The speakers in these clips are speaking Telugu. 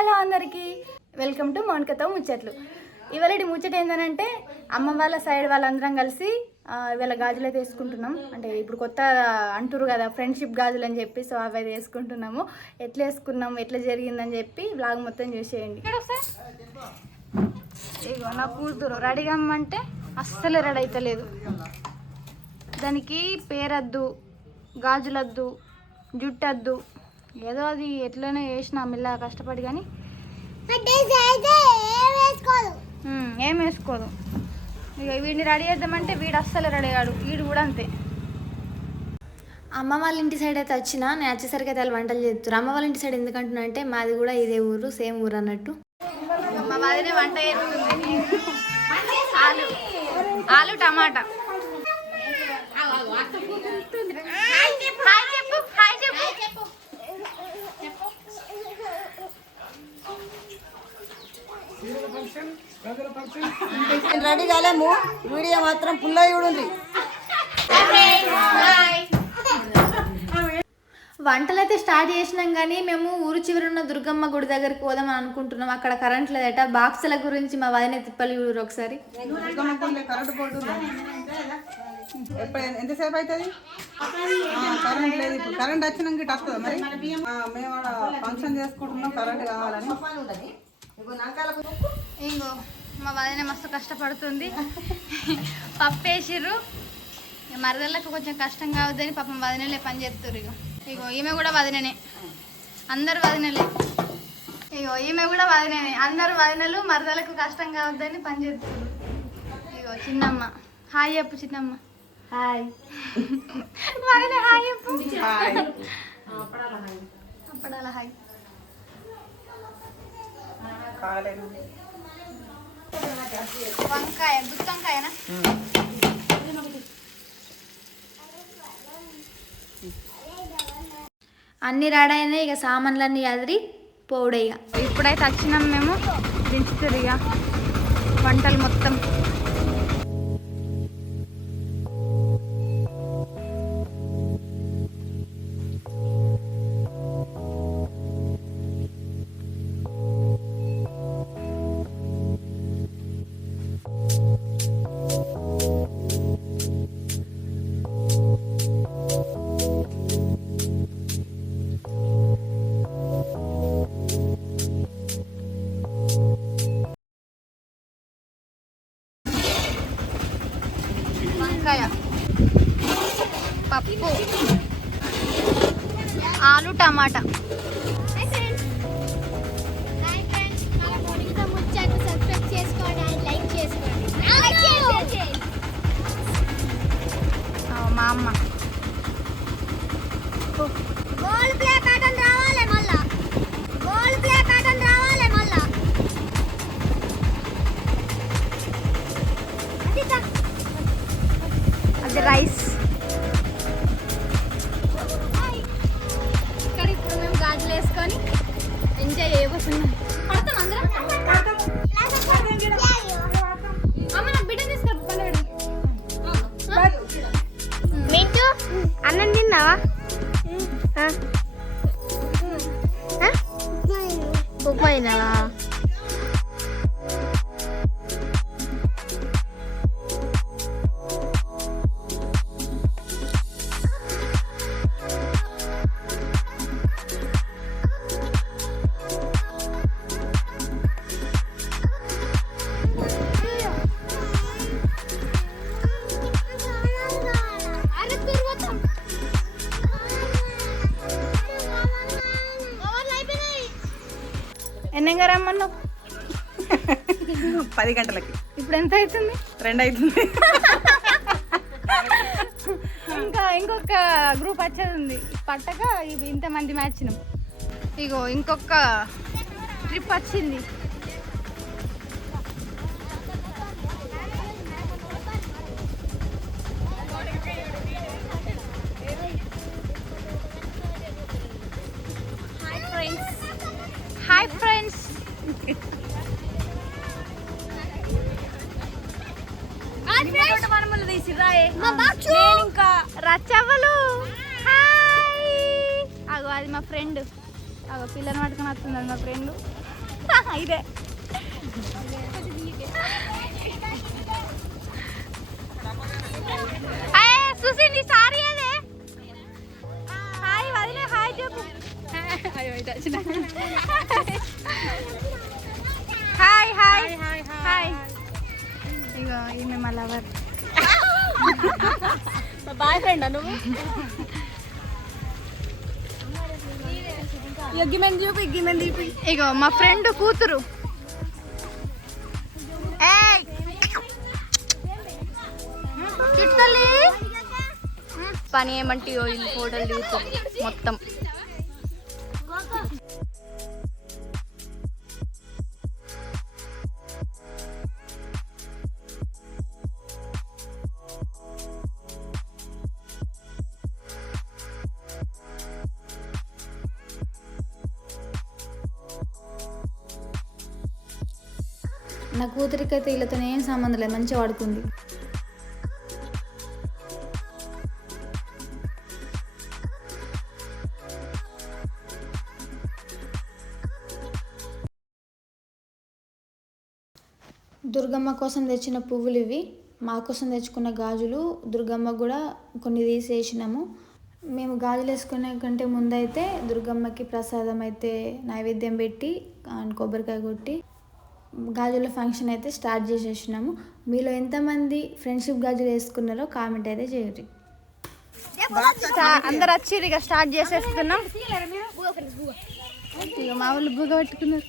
హలో అందరికీ వెల్కమ్ టు మౌనికతో ముచ్చట్లు. ఇవాళ ముచ్చట ఏంటంటే అమ్మ వాళ్ళ సైడ్ వాళ్ళందరం కలిసి ఇవాళ గాజులు అయితే వేసుకుంటున్నాం. అంటే ఇప్పుడు కొత్త అంటురు కదా ఫ్రెండ్షిప్ గాజులు అని చెప్పి, సో అవి అయితే వేసుకుంటున్నాము. ఎట్లా వేసుకున్నాము, ఎట్లా జరిగిందని చెప్పి వ్లాగ్ మొత్తం చూసేయండి. ఇగో నా కూతురు రెడీగా అమ్మంటే అస్సలు రెడీ అవుతలేదు. దానికి పేరద్దు, గాజులద్దు, జుట్టద్దు, ఏదో అది ఎట్లనే వేసినా మెల్లగా కష్టపడి, కానీ ఏం వేసుకోదు. ఇక వీడిని రెడీ చేద్దామంటే వీడు అస్సలు రెడీ అయ్యాడు. వీడు కూడా అంతే. అమ్మ వాళ్ళ ఇంటి సైడ్ అయితే వచ్చిన నేను వచ్చేసరికి అయితే వాళ్ళు వంటలు చేస్తారు. అమ్మ వాళ్ళ ఇంటి సైడ్ ఎందుకంటున్నా అంటే మాది కూడా ఇదే ఊరు, సేమ్ ఊరు అన్నట్టు. మా వదినే వంట చేస్తుంది. ఆలు టమాటా. రెడీ కాలేము, వీడియో మాత్రం పుల్ల చూడండి. వంటలు అయితే స్టార్ట్ చేసినాం, కానీ మేము ఊరు చివరి ఉన్న దుర్గమ్మ గుడి దగ్గరికి పోదామని అనుకుంటున్నాం. అక్కడ కరెంట్ లేదట. బాక్సుల గురించి మా వదిన తిప్పలు చూడరు ఒకసారి. కరెంట్ పోతుంది. ఎంతసేపు అవుతుంది? కరెంట్ లేదు. ఇప్పుడు కరెంట్ వచ్చినాక ఇటు వస్తుందా మరి? మేము ఫంక్షన్ చేసుకుంటున్నాం, కరెంట్ కావాలని. ఇంకో మా వదిన మస్తు కష్టపడుతుంది. పప్పు వేసిర్రు. మరదళ్ళకు కొంచెం కష్టం కావద్దని పాపం వదినలే పని చేస్తారు. ఇగో ఈమె కూడా వదిననే, అందరు వదినలే. ఇగో ఈమె కూడా వదిననే, అందరు వదినలు. మరదలకు కష్టం కావద్దని పని చేస్తారు. ఇగో చిన్నమ్మ హాయ్ చెప్పు. చిన్నమ్మ హాయ్. వదిన హాయ్ చెప్పు. అప్పడాల హాయ్. వంకాయ, గుత్తి వంకాయనా? అన్ని రాడైనా ఇక సామాన్లన్నీ అదిరి పోవుడే. ఇక ఇప్పుడైతే వచ్చినాం మేము. దించుతారు ఇక వంటలు మొత్తం. వంకాయ, పప్పు, ఆలు టమాటా. మా అమ్మ అది రైస్. ఇక్కడ ఇప్పుడు మేము గాజులు వేసుకొని ఎంజాయ్ చేయబోతున్నాం. పడతాం అందరం. అమ్మ నా బిడ్డ తీసుకెళ్ళి మింటూ అన్నం తిన్నావా? ఉప్మా తిన్నావా? ఎన్నంగా రమ్మన్నావు? 10 గంటలకి. ఇప్పుడు ఎంత అవుతుంది? 2 అవుతుంది. ఇంకా ఇంకొక గ్రూప్ వచ్చేది ఉంది. పట్టక ఇవి ఇంతమంది మ్యాచ్నం. ఇగో ఇంకొక ట్రిప్ వచ్చింది. Hi friends. మనములు తీసిరాయే ఇంకా రచ్చవ్వలు. హాయ్. అగో అది మా ఫ్రెండ్. అగో పిల్లని పట్టుకొని వస్తుంది, అది మా ఫ్రెండ్. ఇదే చూసింది సారీ అదే హాయ్ వదిలే హాయ్ చెప్పు హాయ్ హాయ్ హాయ్ ఇగో ఈమె మా లవర్ బాయ్ ఫ్రెండ్ నువ్వు ఇగో మా ఫ్రెండ్ కూతురు పని ఏమంటే ఇల్లు ఫోటోలు దిగుతాం మొత్తం. నా కూతురికైతే వీళ్ళతో ఏం సంబంధం లేదు, మంచిగా వాడుకుంది. దుర్గమ్మ కోసం తెచ్చిన పువ్వులు ఇవి, మా కోసం తెచ్చుకున్న గాజులు. దుర్గమ్మ కూడా కొన్ని తీసేసినాము. మేము గాజులు వేసుకునే కంటే ముందైతే దుర్గమ్మకి ప్రసాదం అయితే నైవేద్యం పెట్టి అండ్ కొబ్బరికాయ కొట్టి గాజుల ఫంక్షన్ అయితే స్టార్ట్ చేసేసినాము. మీలో ఎంతమంది ఫ్రెండ్షిప్ గాజులు వేసుకున్నారో కామెంట్ అయితే చేయండి. అందరు వచ్చి ఇక స్టార్ట్ చేసేస్తున్నాం. ఇక మా వాళ్ళు బుగ పట్టుకున్నారు.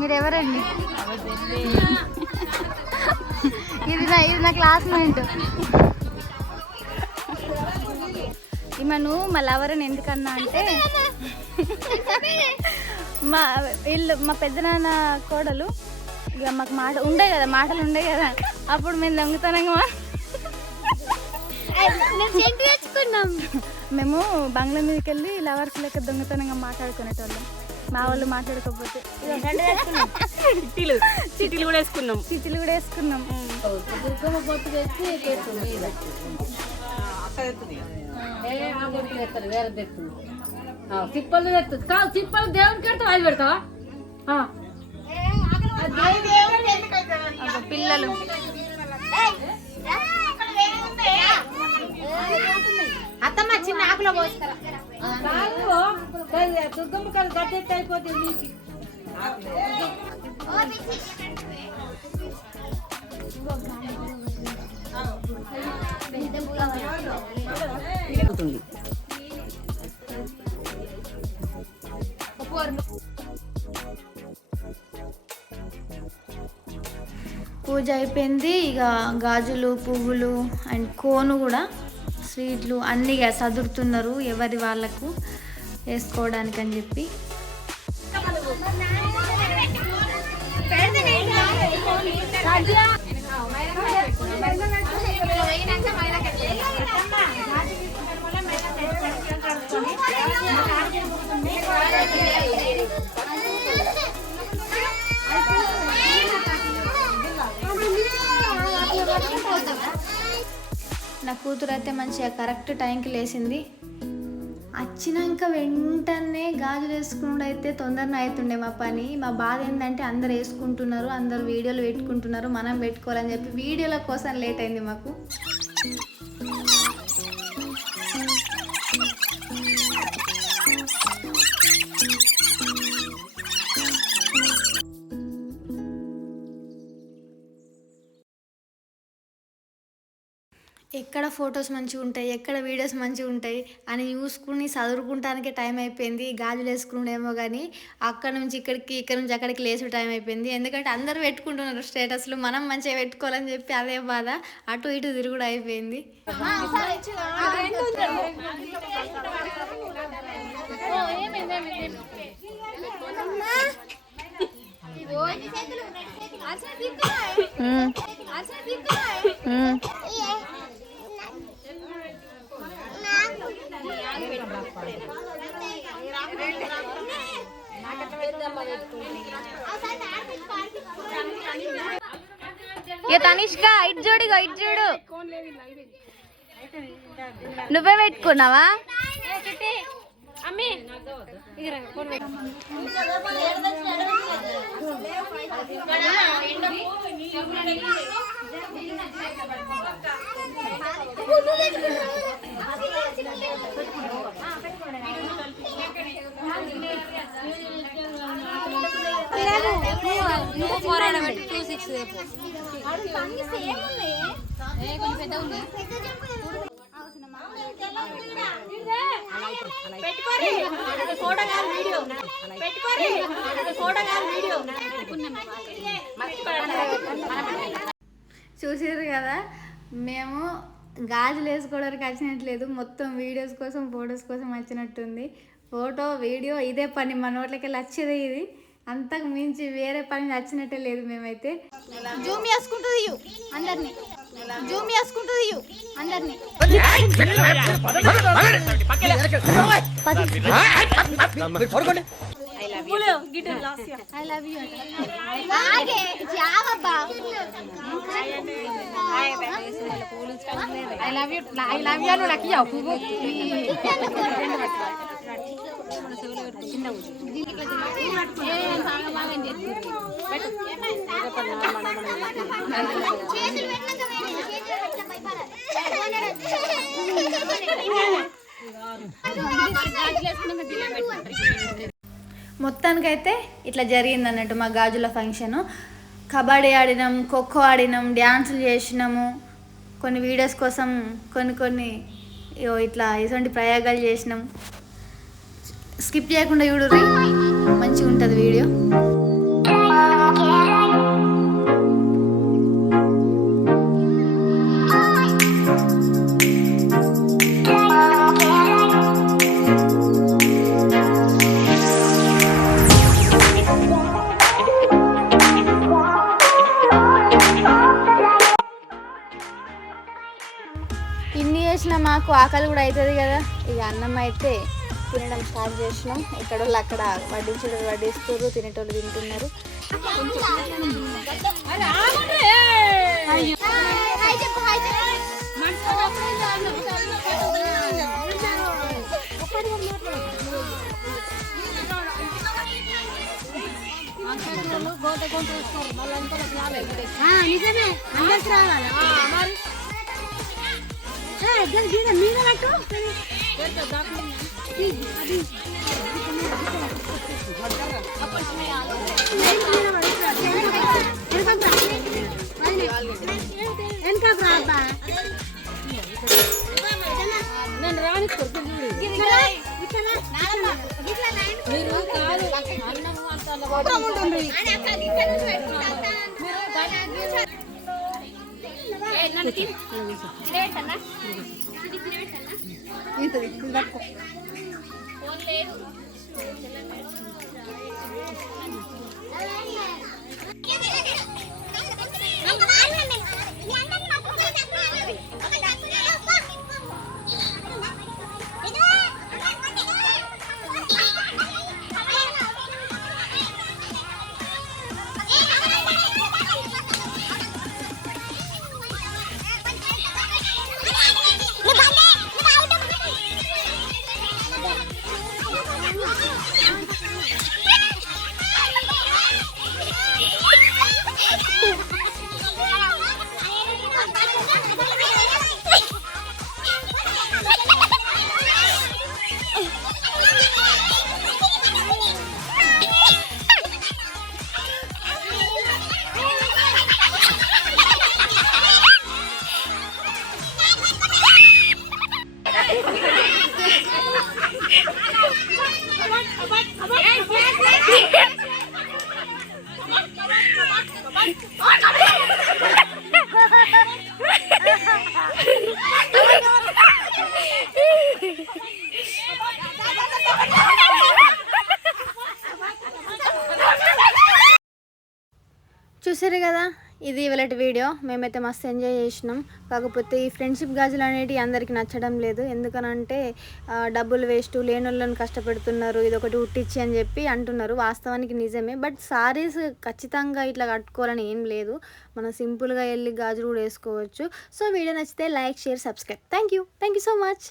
మీరెవరండి? ఇది నా క్లాస్మేట్. ఈమెను మా లవర్ ఎందుకన్నా అంటే మా పెద్దనాన్న కోడలు ఇక మాకు మాటలు ఉండే కదా అప్పుడు మేము దొంగతనంగా మేము బంగ్లా మీదకి వెళ్ళి లవర్స్ లెక్క దొంగతనంగా మాట్లాడుకునేటోళ్ళం. మా వాళ్ళు మాట్లాడుకోకపోతే చిటీలు కూడా వేసుకున్నాం. చిప్పలు దేవుడికి పెడతావు, అది పెడతావా? పిల్లలు అత్తమ్మ చిన్న ఆకులో పోస్తారా? దుర్గమ్మ కాదు గడ్డెత్తి అయిపోతుంది. పూజ అయిపోయింది. ఇక గాజులు, పువ్వులు అండ్ కోను కూడా, స్వీట్లు అన్నీ సదురుతున్నారు ఎవరి వాళ్ళకు వేసుకోవడానికి అని చెప్పి. నా కూతురు అయితే మంచిగా కరెక్ట్ టైంకి లేచింది. వచ్చినాక వెంటనే గాజులు వేసుకున్నాడు అయితే తొందరగా అవుతుండే మా పని. మా బాధ ఏంటంటే అందరు వేసుకుంటున్నారు, అందరు వీడియోలు పెట్టుకుంటున్నారు, మనం పెట్టుకోవాలని చెప్పి వీడియోల కోసం లేట్ అయింది మాకు. ఎక్కడ ఫొటోస్ మంచిగా ఉంటాయి, ఎక్కడ వీడియోస్ మంచిగా ఉంటాయి అని చూసుకుని చదువుకుంటానికే టైం అయిపోయింది. గాజులు వేసుకునేమో కానీ అక్కడ నుంచి ఇక్కడికి, ఇక్కడ నుంచి అక్కడికి లేచే టైం అయిపోయింది. ఎందుకంటే అందరూ పెట్టుకుంటున్నారు స్టేటస్లు, మనం మంచిగా పెట్టుకోవాలని చెప్పి అదే బాధ, అటు ఇటు తిరుగుడు అయిపోయింది. తనిష్క ఇటు చూడు, ఇటు చూడు. నువ్వే పెట్టుకున్నావా? చూసారు కదా, మేము గాజులు వేసుకోవడానికి వచ్చినట్లేదు, మొత్తం వీడియోస్ కోసం ఫొటోస్ కోసం వచ్చినట్టుంది. ఫోటో వీడియో ఇదే పని, మన నోట్లకి వచ్చేదే ఇది, అంతకు మించి వేరే పని నచ్చినట్టే లేదు. మేమైతే జూమ్ చేసుకుంటుంది అందరినీ, జూమ్ చేసుకుంటుంది అందరినీ. I love you. ఆగే జావబ్బా. I love you. I love you నాకు ఇయ్యవు పువ్వు. మొత్తానికైతే ఇట్లా జరిగింది అన్నట్టు మా గాజుల ఫంక్షను. కబడ్డీ ఆడినాం, ఖోఖో ఆడినాం, డ్యాన్సులు చేసినాము, కొన్ని వీడియోస్ కోసం కొన్ని ఇట్లా ఇటువంటి ప్రయోగాలు చేసినాం. స్కిప్ చేయకుండా చూడుర్రి, మంచిగా ఉంటుంది వీడియో. ఇన్ని చేసిన మాకు ఆకలి కూడా అవుతుంది కదా, ఇక అన్నం అయితే తినడం స్టార్ట్ చేసినాం. ఎక్కడోళ్ళు అక్కడ వడ్డించడం వడ్డిస్తారు, తినేటోళ్ళు తింటున్నారు. నిజమే, అందరికి రావాలి. నేను రాని మీరు కాదు అన్నము చూసారు కదా, ఇది ఇవాళ వీడియో. మేమైతే మస్తు ఎంజాయ్ చేసినాం. కాకపోతే ఈ ఫ్రెండ్షిప్ గాజులు అనేవి అందరికీ నచ్చడం లేదు. ఎందుకనంటే డబ్బులు వేస్ట్, లేని వాళ్ళని కష్టపెడుతున్నారు, ఇది ఒకటి ఉట్టించి అని చెప్పి అంటున్నారు. వాస్తవానికి నిజమే. బట్ సారీస్ ఖచ్చితంగా ఇట్లా కట్టుకోవాలని ఏం లేదు. మనం సింపుల్గా వెళ్ళి గాజులు కూడా వేసుకోవచ్చు. సో వీడియో నచ్చితే like, share, subscribe. Thank you so much.